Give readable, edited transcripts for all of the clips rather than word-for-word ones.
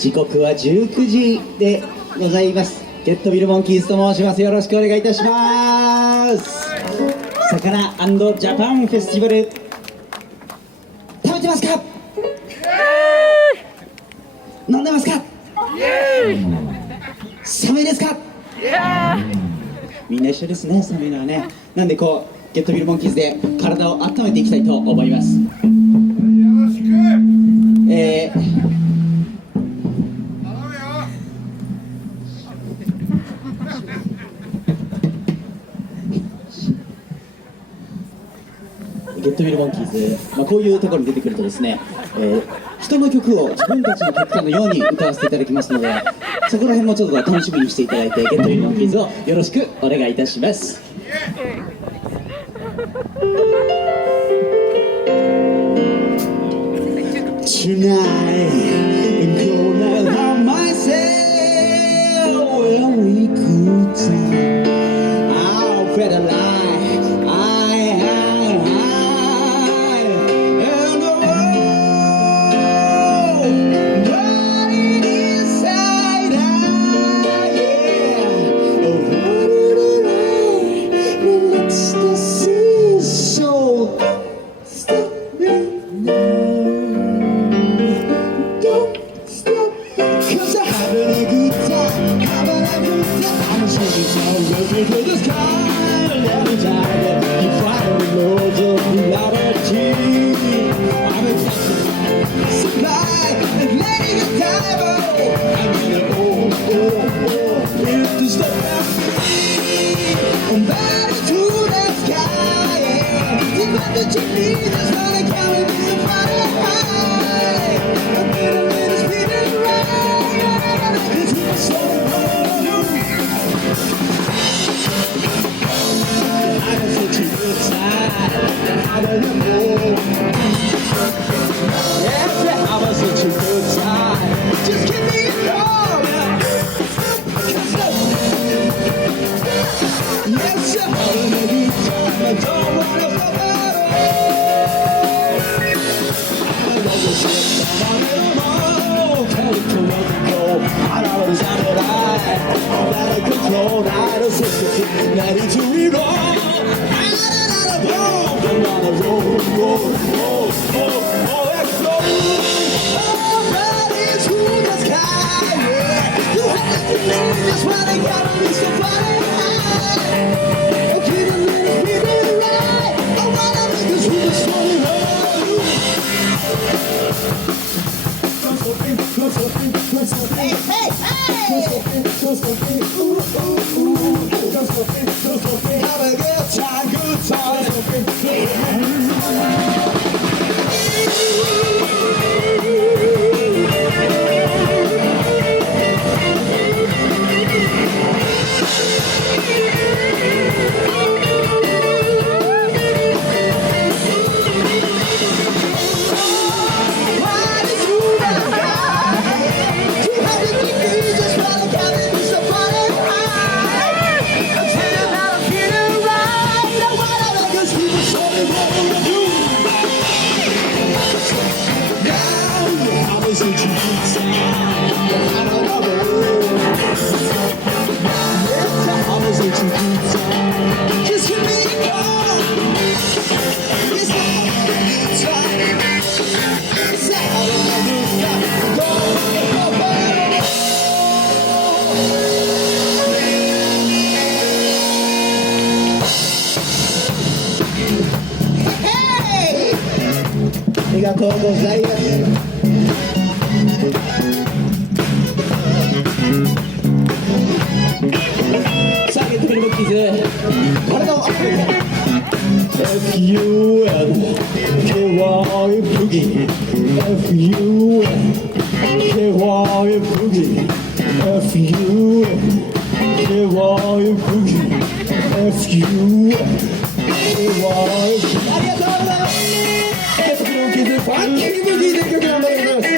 時刻は19時でございます。ゲットビルモンキーズと申します。よろしくお願いいたします。魚&ジャパンフェスティバル、食べてますか？飲んでますか？寒いですか？みんな一緒ですね、寒いのはね。なんでこうゲットビルモンキーズで体を温めていきたいと思います。ゲットビルモンキーズ、こういうところに出てくるとですね、人の曲を自分たちの曲かのように歌わせていただきますので、そこら辺もちょっと楽しみにしていただいて、ゲットビルモンキーズをよろしくお願いいたします。Tonight, I'm gonna love myself when we could time. I'll better lie. To the sky, every time you find loads of reality. I'm a supply and letting it die. I'm gonna if to step I'm better to the sky. The fact that you need is not a carry me so far high. I'm feeling it's feeling right. It's my soul. I don't know. Yes, I was such a good time. Just give me a call. Yes, I'm having a good time. I don't wanna stop at all. I know this shit. I'm on tell it to let it go. I know it's out of line. I'm out of control. I don't see ready to reroll. I'm on a roll, explode. Already to the sky, yeah. You have to know just when I got me so far high. I'm feeling right. I wanna make this really strong. Hey, hey, hey! Ooh, ooh, ooh. Have a good time, good time. A りがとうございます。さあゲットビルモンキーズ、体を温めて F-U-N-K-Y Boogie F-U-N-K-Y Boogie F-U-N-K-Y Boogie F-U-N-K-Y ありがとうございます。ゲットビルモンキーズファンキーブギーで曲を参ります。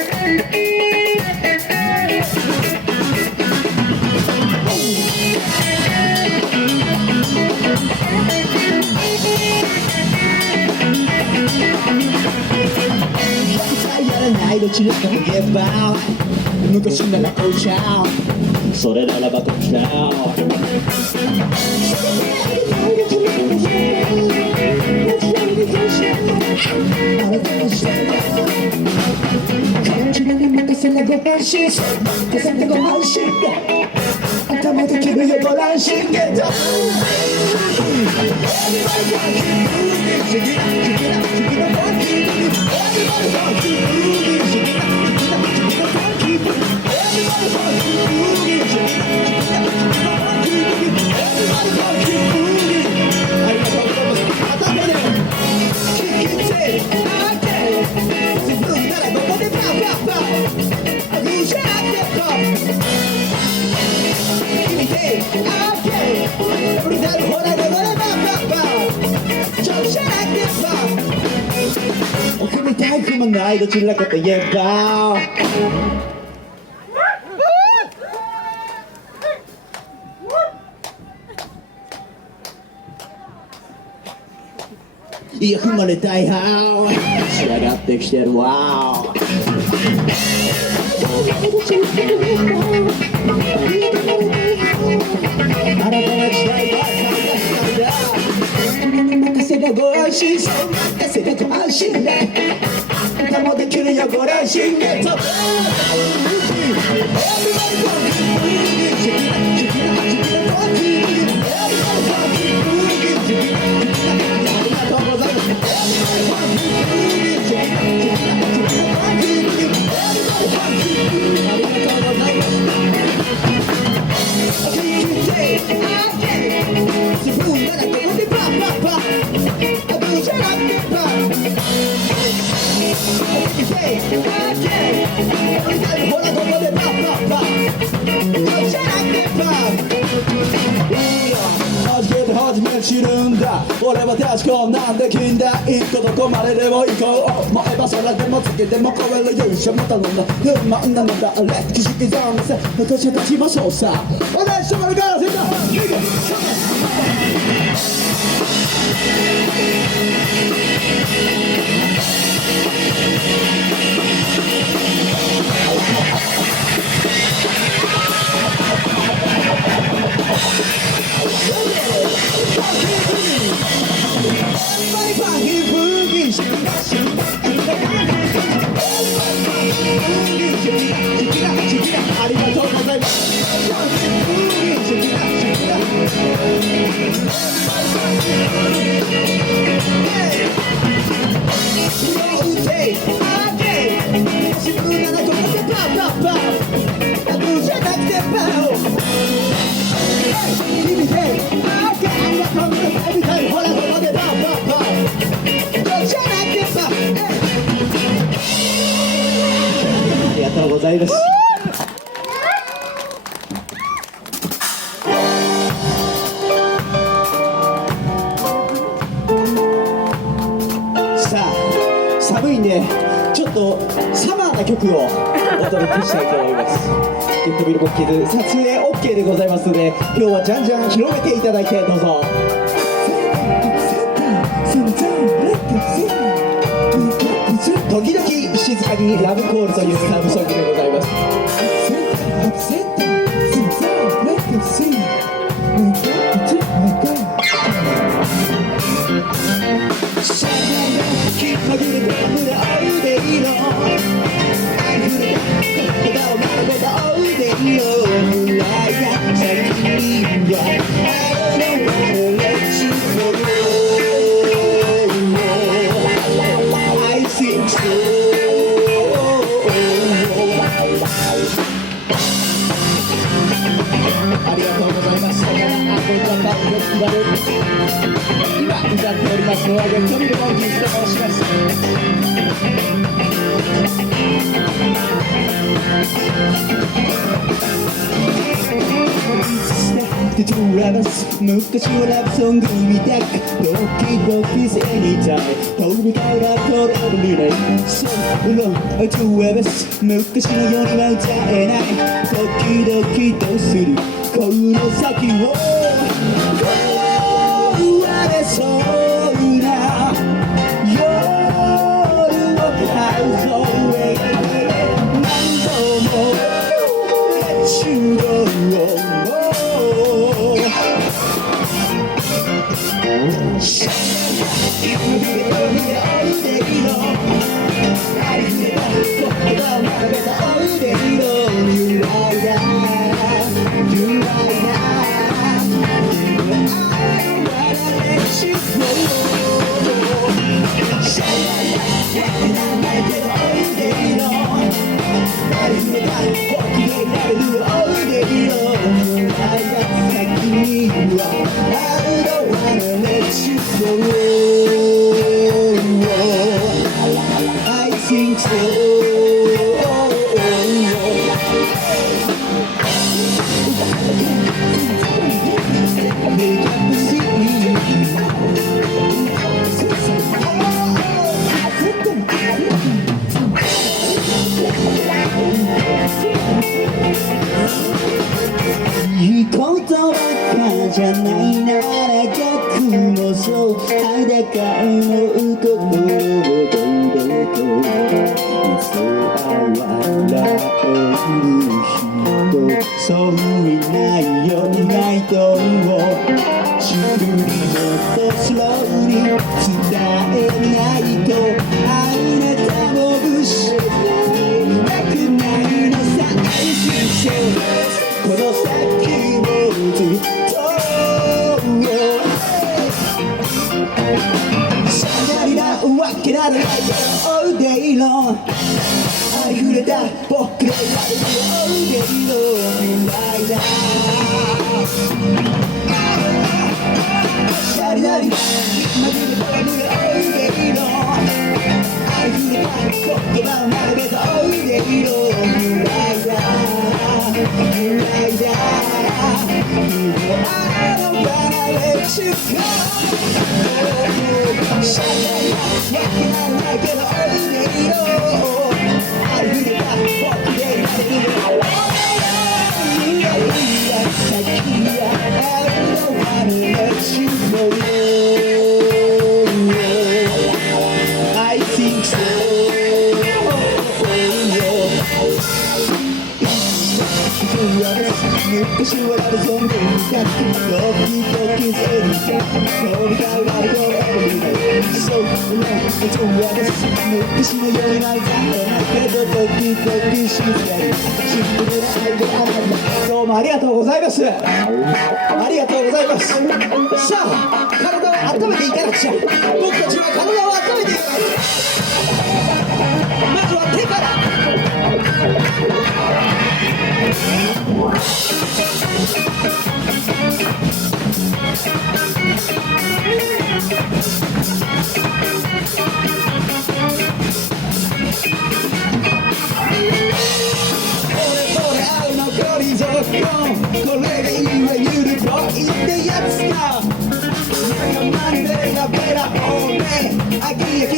やらないのちらかといえば昔ならこうちゃうそれならばこうちゃうあなたの下で感じなが任せなご安心任せてご安心頭できるよご安心ゲット奥みたいくもないどちらかといえばいや踏まれたいは仕上がってきてるわあなたの時代は任せがご安心そう任せがご安心で歌もできるよご安心でありがとうございます初めて知るんだ俺は確かなんで近代一個どこまででも行こう思えば空でも月でも超える勇者も頼んだ不満なのだあれ知識残せ私たちもそうさ同じところからせたありがとうございます。ありがとうございます。さあ、寒いんでちょっとサマーな曲をお届けしたいと思います。ゲットビルボッキーズ撮影 OK でございますので今日はじゃんじゃん広めていただいてどうぞ。時々静かにラブコールというラブソングでございます。ありがとうございます。今歌っておりますのはゲットビルモンキーズと申します。昔のラブソングみたくドキドキせにたい飛び交うラブコールオブリレイソロトゥエベス昔のようには歌えないドキドキとするこの先を壊れそうな夜を数え裸じゃないなら逆もそう裸思うことを堂々といつ笑える人そういないよ意外とシュルリもっとスローに伝えないとあなたも失いたくないのさ安心してこの先もずっとしゃがりなわけなどないよ All day long ありふれた僕のライフ All day long 未来だしゃりなりまぐれとは無理 All day long ありふれた言葉を並べた All day long 未来だ未来だ I don't wanna let you go しゃべりはわけないけど All day long ありふれた僕でいられるよ先は I don't wanna let you go I think so昔はラブソングに歌ってドキドキする飛び交うラブコールエブリデイそう昔のようになりたいけどドキドキしてるシンプルな愛であるどうもありがとうございますありがとうございますさあ体を温めていかなくちゃ僕たちは体を温めていかなくちゃまずは手からこれでいわゆるボーイってやつだマンデーがベラオーネアキヤキ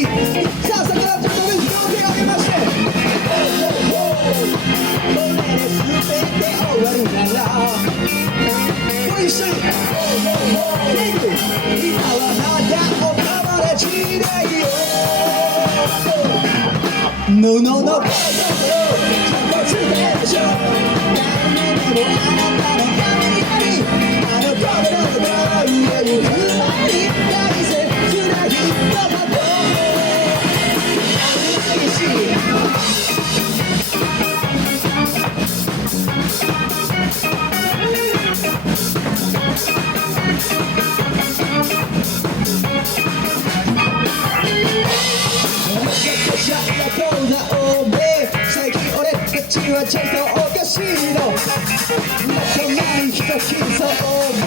さあ桜ちょっと両手を上げましてこれで全て終わるならご一緒に今はまだお友達だよ No no no ちょっとついてでしょあなたのためになりあの頃の上に踏まり大切な人だと美しい最近俺たちはちょっとおかしいの仲間に人気そうね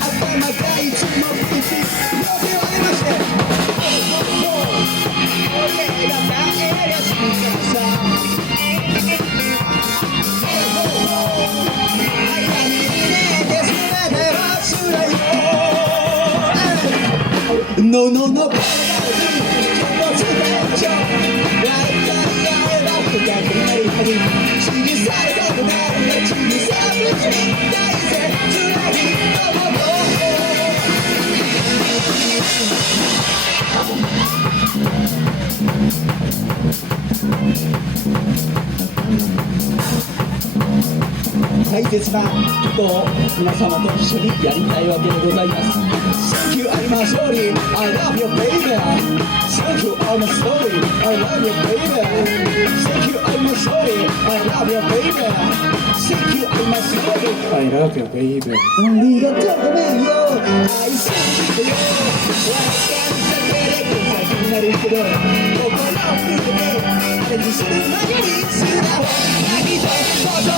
頭がいつもピピ両手を上げまして俺が前が好きださ間に入れて全て忘れよ No no no 気持ちでしょ小さいことなる小さい大切な人の大切なことを皆様と一緒にやりたいわけでございます Thank you, I'm sorry, I love you baby Thank you, I'm sorry, I love you baby Thank you, I'm sorry, I love you baby Thank you, I'm sorry, I love you baby ありがとうねよ愛するよわかるだけで小さくなるけど心の震え手にする前に素直な人想像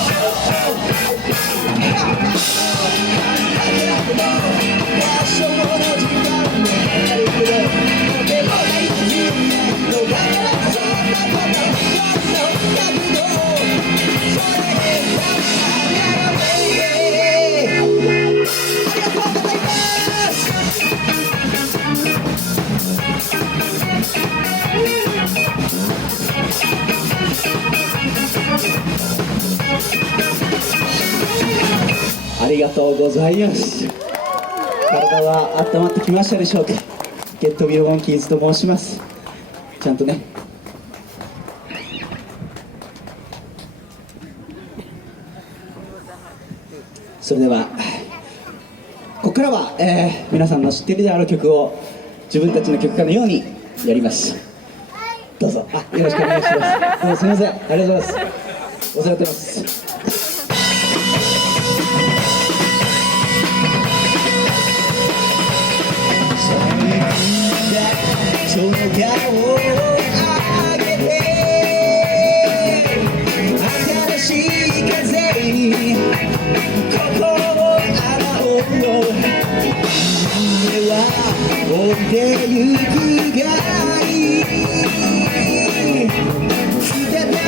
ありがととうございます。体は温まってきましたでしょうか。ゲットビルモンキーズと申します。ちゃんとね、それではここからは、皆さんの知っているであろう曲を自分たちの曲かのようにやります。どうぞ。よろしくお願いします。どうもすみません、ありがとうございます。お世話になってます。その顔を上げて新しい風に心を洗おう。夢は追ってゆくがいい。再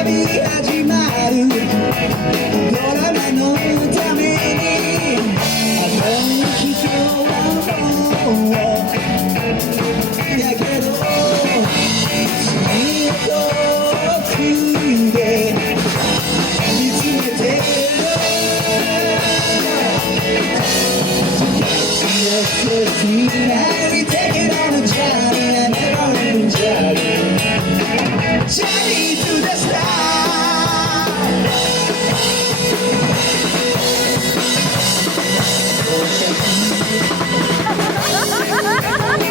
び始まるドラマのためにあの人はもうだけど君を遠くで見つめてるの。We take it on a journey and never ending journey, journey to the stars.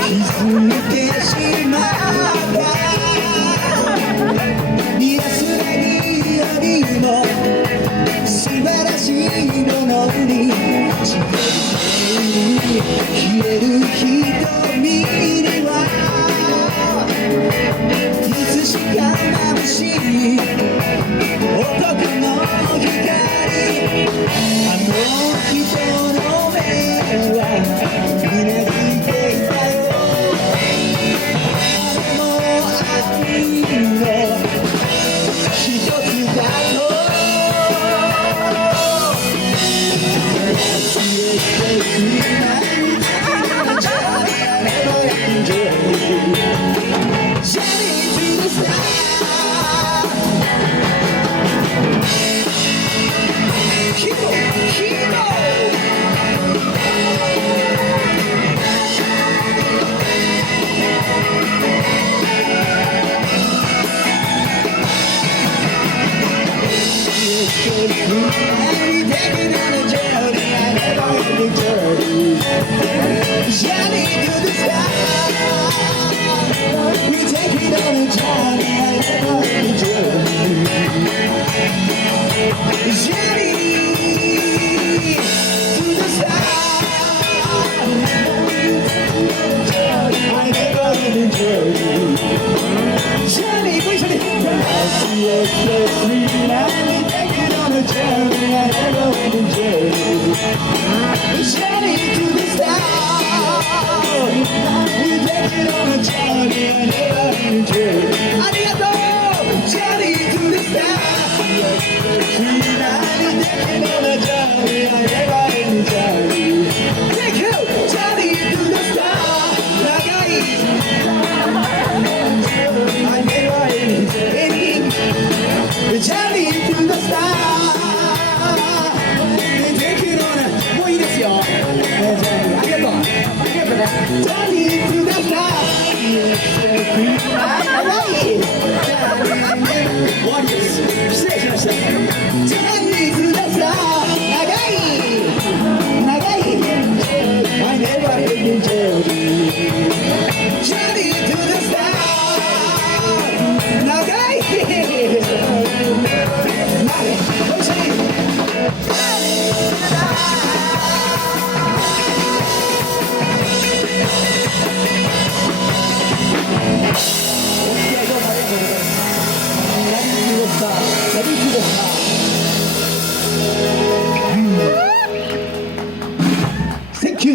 気づいてしまった見出す何よりも素晴らしいものに消える瞳にはいつしか眩しい男の光。あの人の目はうなずいていたよ。でも愛の一つだと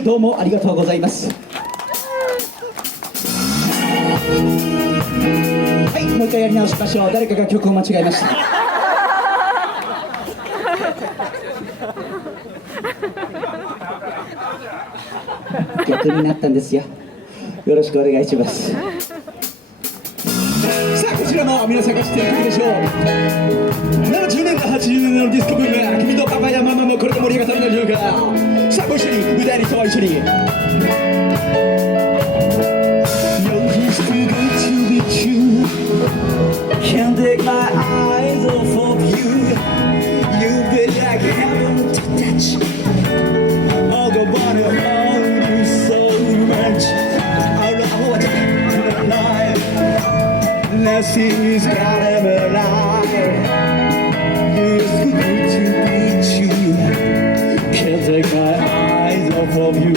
どうもありがとうございます。はい、もう一回やり直しましょう。誰かが曲を間違えました。逆になったんですよ。よろしくお願いします。さあこちらもさあ皆さんが知っている曲でしょう。70年代80年代のディスコブーム、君とパパやママもこれで盛り上がったのでしょうか。さあご一緒に歌いに人は一緒に。Can't take my eyes off of you. You've been like heaven to touch. Oh, I wanna hold you so much. I want tonight. Let's see who's got him alive. You're so good to beat you. Can't take my eyes off of you.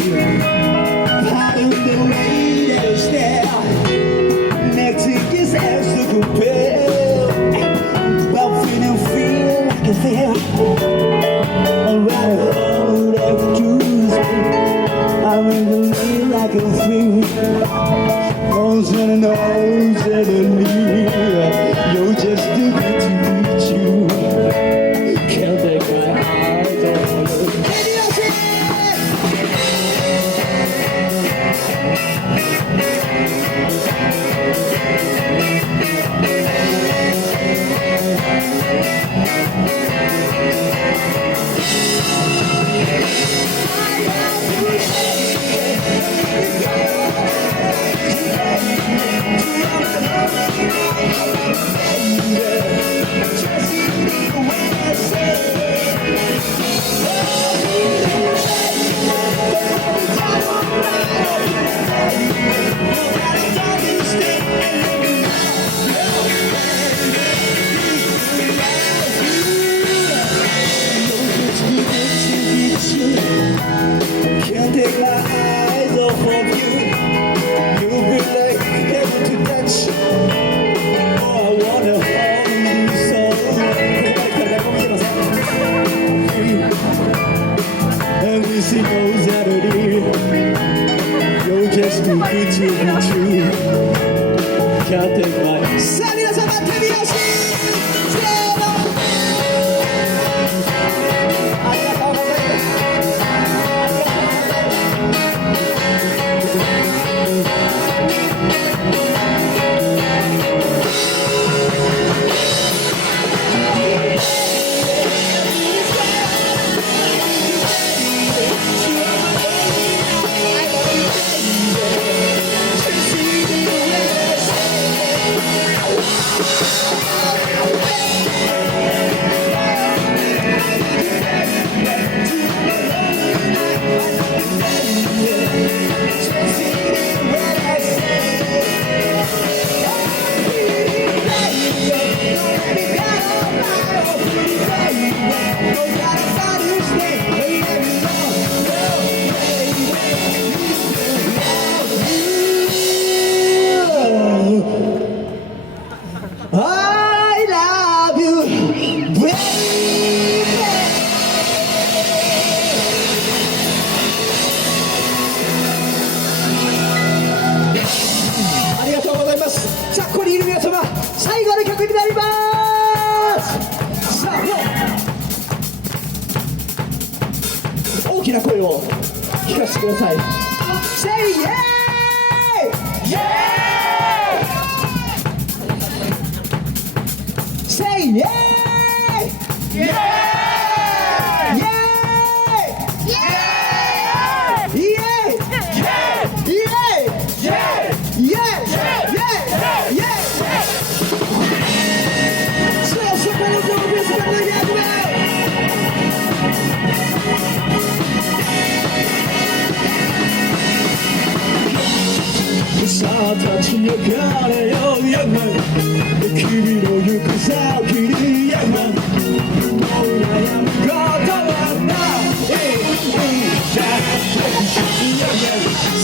Pardon the way that you stare. Next to his ass to compare. Well, feeling feel like a fair. Alright, hold up Tuesday. I'm in the lead like a thing. Nose and a nose and a knee. You're just too good to beat you. Can't take my eyes off of you. Can't take my eyes off of you. You've been like heaven to touch. Oh, I wanna hold you so. Everything goes out of here. You're just too good to be true. Can't take my. さあ皆様手拍子。せーの。ありがとうございます。I love you, baby. ありがとうございます。さあここにいる皆様、最後の曲になります。さあ大きな声を聞かせてください。Say yeah! Yeah! Say yeah! Yeah! Yeah! Yeah! Yeah! Yeah! Yeah! Yeah! さあそこの動物が脱ぎ始める。さあ立ち上がれよヤマン、君の行く先にヤマン、もう悩むことはないさ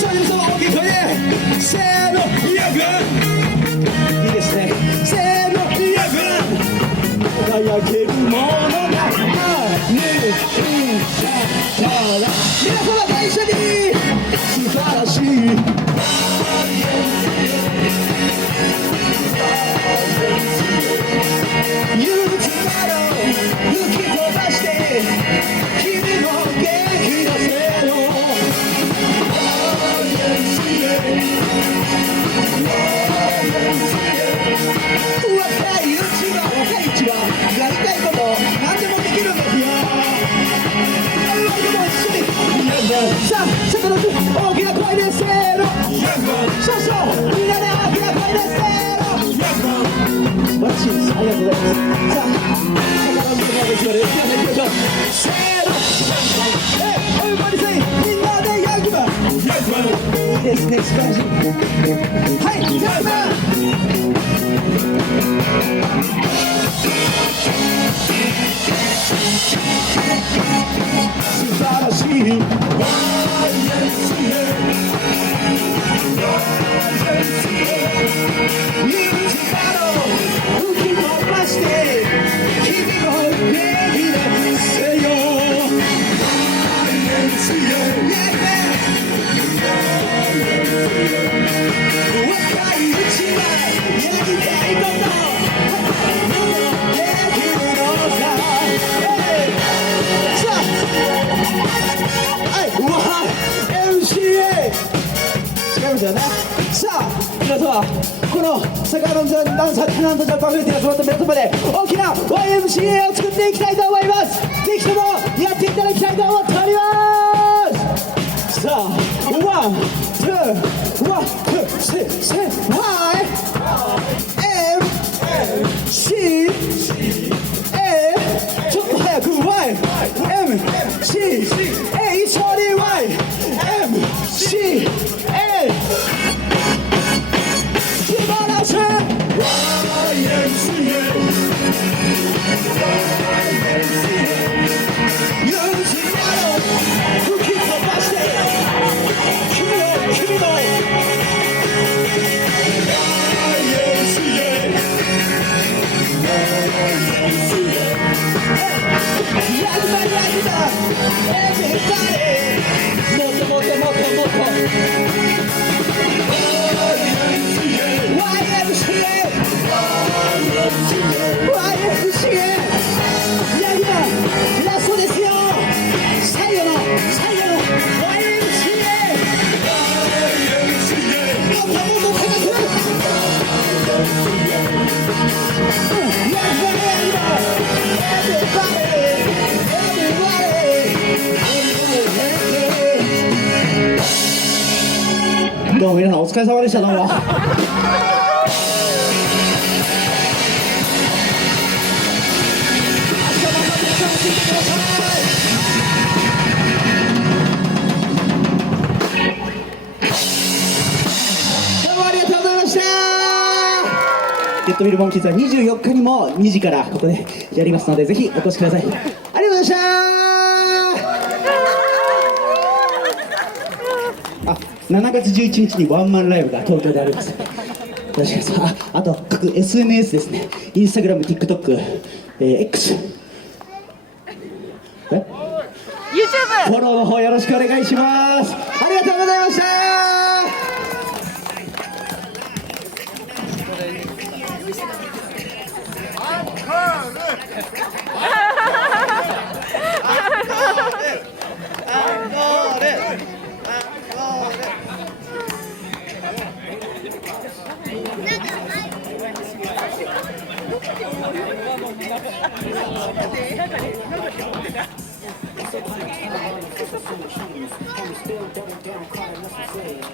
あ皆様大きい声でせーのヤマン、いいですね、せーのヤマン、輝けるものがある皆様ご一緒に素晴らしい憂鬱など吹き飛ばして君も元気出せよとなく大きな声でせーの。そうそうみんなで大きな声でせーの。素晴らしいです。ありがとうございます。さあ坂上さんまで決まる。皆さん行きましょう。せーの。Everybody say みんなでヤングマン。いいですね、素晴らしい。はい、ヤングマン。素晴らしい。さあ皆様この世界のダンサーテナントジャパンフェスが集まったベッドまで大きな YMCA を作っていきたいと思います。ぜひともやっていただきたいと思っております。さあワン、ツー、Y M C A ちょっと早く Y M C A 一緒に Y M C A素晴らしい YMCA 勇気など吹き飛ばして君の どうも皆さんお疲れ様でした。どうもゲットミルモンキーズは24日にも2時からここでやりますのでぜひお越しください。ありがとうございました。7月11日にワンマンライブが東京であります。あと各 SNS ですね、インスタグラム、TikTok、X、YouTube フォローの方よろしくお願いします。ありがとうございました。I'm still going down, crying, nothing to say.